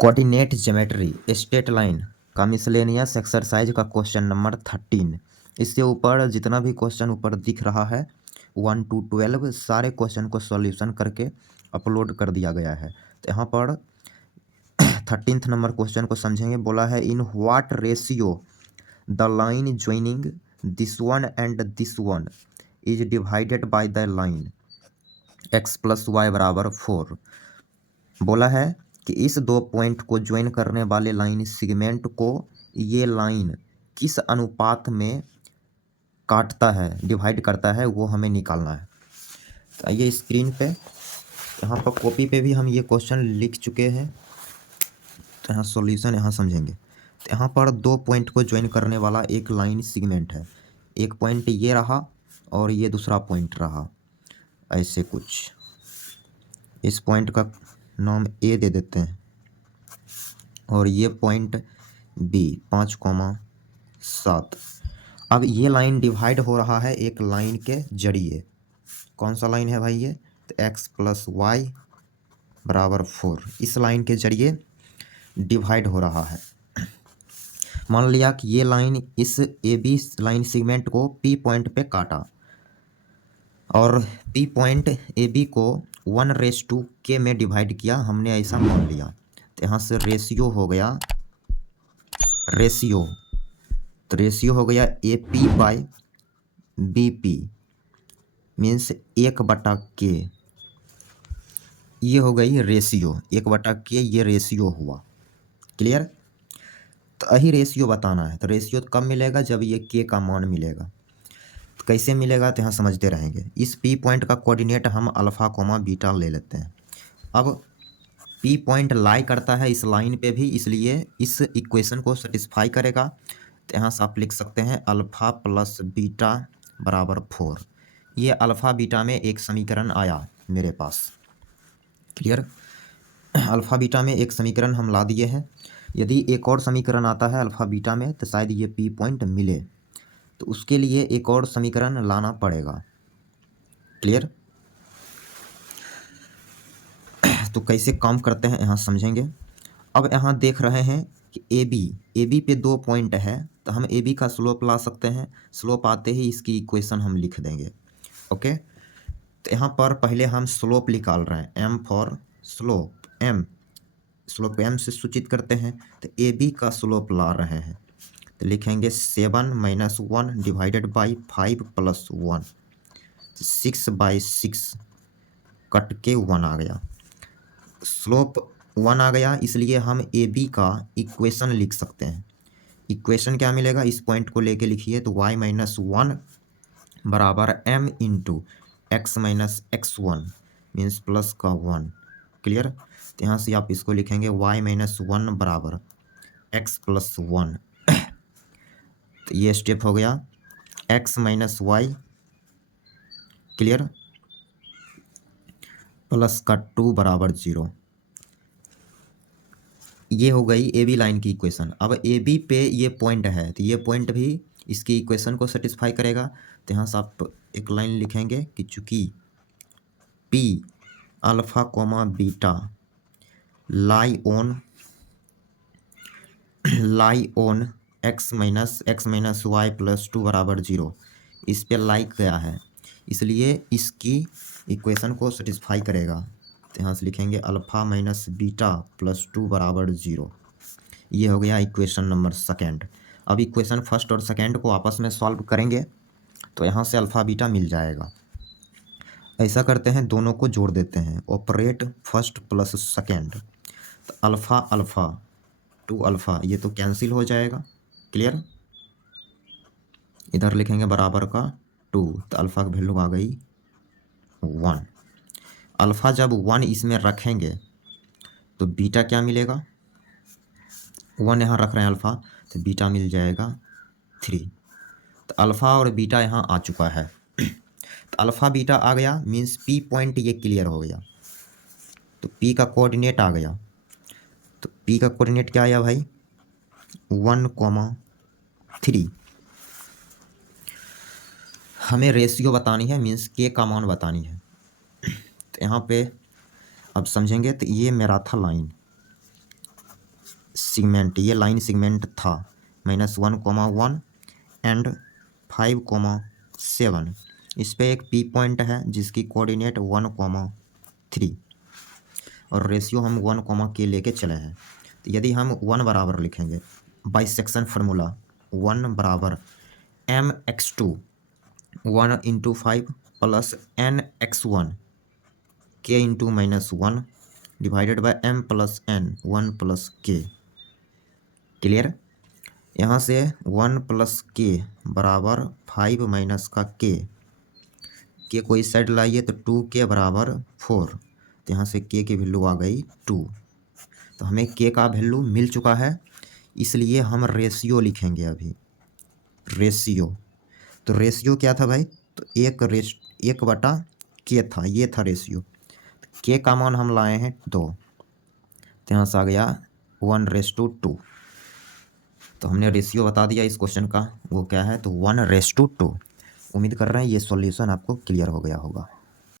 Coordinate geometry straight line का miscellaneous exercise का question number 13। इससे ऊपर जितना भी क्वेश्चन ऊपर दिख रहा है 1 to 12 सारे क्वेश्चन को सॉल्यूशन करके अपलोड कर दिया गया है। तो यहाँ पर 13th नंबर क्वेश्चन को समझेंगे। बोला है in what ratio the line joining this one and this one is divided by the line x plus y बराबर 4। बोला है कि इस दो पॉइंट को ज्वाइन करने वाले लाइन सेगमेंट को ये लाइन किस अनुपात में काटता है, डिवाइड करता है, वो हमें निकालना है। तो आइए स्क्रीन पे, यहाँ पर कॉपी पे भी हम ये क्वेश्चन लिख चुके हैं। तो यहाँ सॉल्यूशन यहाँ समझेंगे। तो यहाँ पर दो पॉइंट को ज्वाइन करने वाला एक लाइन सेगमेंट है। एक पॉइंट ये रहा और ये दूसरा पॉइंट रहा, ऐसे कुछ। इस पॉइंट का नाम ए दे देते हैं और ये पॉइंट बी 5,7। अब ये लाइन डिवाइड हो रहा है एक लाइन के जरिए। कौन सा लाइन है भाई ये? तो x प्लस वाई बराबर 4 इस लाइन के जरिए डिवाइड हो रहा है। मान लिया कि ये लाइन इस ए बी लाइन सेगमेंट को पी पॉइंट पे काटा और पी पॉइंट ए बी को 1:k में डिवाइड किया, हमने ऐसा मान लिया। तो यहाँ से रेशियो हो गया, रेशियो तो रेशियो हो गया A P by B P means 1/k। ये हो गई रेशियो, 1/k ये रेशियो हुआ। क्लियर? तो यही रेशियो बताना है। तो रेशियो कब मिलेगा? जब ये k का मान मिलेगा। तो कैसे मिलेगा? तो यहाँ समझते रहेंगे। इस पी पॉइंट का कोऑर्डिनेट हम अल्फ़ा कोमा बीटा ले लेते हैं। अब पी पॉइंट लाई करता है इस लाइन पे भी, इसलिए इस इक्वेशन को सेटिस्फाई करेगा। तो यहाँ से आप लिख सकते हैं अल्फ़ा प्लस बीटा बराबर 4। ये अल्फ़ा बीटा में एक समीकरण आया मेरे पास। क्लियर? अल्फ़ा बीटा में एक समीकरण हम ला दिए हैं। यदि एक और समीकरण आता है अल्फ़ा बीटा में तो शायद ये पी पॉइंट मिले, तो उसके लिए एक और समीकरण लाना पड़ेगा। क्लियर? तो कैसे काम करते हैं यहाँ समझेंगे। अब यहाँ देख रहे हैं कि ए बी पे दो पॉइंट है, तो हम ए बी का स्लोप ला सकते हैं। स्लोप आते ही इसकी इक्वेशन हम लिख देंगे। ओके, तो यहाँ पर पहले हम स्लोप निकाल रहे हैं। M for slope, M slope M से सूचित करते हैं। तो ए बी का स्लोप ला रहे हैं, तो लिखेंगे 7 - 1 डिवाइडेड बाई 5 + 1, 6/6 कट के 1 आ गया। स्लोप 1 आ गया, इसलिए हम ए बी का इक्वेशन लिख सकते हैं। इक्वेशन क्या मिलेगा? इस पॉइंट को लेके लिखिए, तो y - 1 बराबर m into x - x1 means plus का 1। क्लियर? तो यहाँ से आप इसको लिखेंगे y - 1 बराबर x + 1। तो ये स्टेप हो गया x - y क्लियर प्लस का 2 बराबर 0। ये हो गई ए बी लाइन की इक्वेशन। अब ए बी पे ये पॉइंट है, तो ये पॉइंट भी इसकी इक्वेशन को सेटिस्फाई करेगा। तो यहाँ से आप एक लाइन लिखेंगे कि चूँकि P alpha comma beta lie on x - y + 2 बराबर 0 इस पे लाइक गया है, इसलिए इसकी इक्वेशन को सेटिस्फाई करेगा। तो यहाँ से लिखेंगे अल्फ़ा माइनस बीटा + 2 बराबर 0। ये हो गया इक्वेशन नंबर सेकेंड। अब इक्वेशन फर्स्ट और सेकेंड को आपस में सॉल्व करेंगे तो यहाँ से अल्फ़ा बीटा मिल जाएगा। ऐसा करते हैं, दोनों को जोड़ देते हैं, ऑपरेट फर्स्ट प्लस सेकेंड। तो अल्फ़ा अल्फ़ा 2 अल्फ़ा ये तो कैंसिल हो जाएगा। क्लियर? इधर लिखेंगे बराबर का 2, तो अल्फ़ा की वैल्यू आ गई 1। अल्फ़ा जब 1 इसमें रखेंगे तो बीटा क्या मिलेगा? 1 यहाँ रख रहे हैं अल्फ़ा, तो बीटा मिल जाएगा 3। तो अल्फ़ा और बीटा यहाँ आ चुका है। तो अल्फ़ा बीटा आ गया मीन्स पी पॉइंट ये क्लियर हो गया। तो पी का कोऑर्डिनेट आ गया। तो पी का कोऑर्डिनेट क्या आया भाई? 1,3। हमें रेशियो बतानी है, मीन्स के का मान बतानी है। तो यहाँ पे अब समझेंगे। तो ये मेरा था लाइन, सिगमेंट, ये लाइन सिगमेंट था -1,1 एंड 5,7। इस पे एक पी पॉइंट है जिसकी कोऑर्डिनेट 1,3 और रेशियो हम 1, लेके चले हैं। तो यदि हम 1 बराबर लिखेंगे बाइसेक्शन फार्मूला 1 बराबर mx2 1 × 5 plus nx1 k × -1 divided by m plus n 1 plus k। Clear. यहाँ से 1 प्लस k बराबर 5 माइनस का k को इस साइड लाइए तो 2k बराबर 4। तो यहाँ से k की वैल्यू आ गई 2। तो हमें k का वैल्यू मिल चुका है, इसलिए हम रेशियो लिखेंगे अभी। रेशियो, तो रेशियो क्या था भाई? तो 1/k था, ये था रेशियो। k का मान हम लाए हैं 2, तो यहाँ से आ गया 1:2। तो हमने रेशियो बता दिया इस क्वेश्चन का, वो क्या है? तो 1:2। उम्मीद कर रहे हैं ये सॉल्यूशन आपको क्लियर हो गया होगा।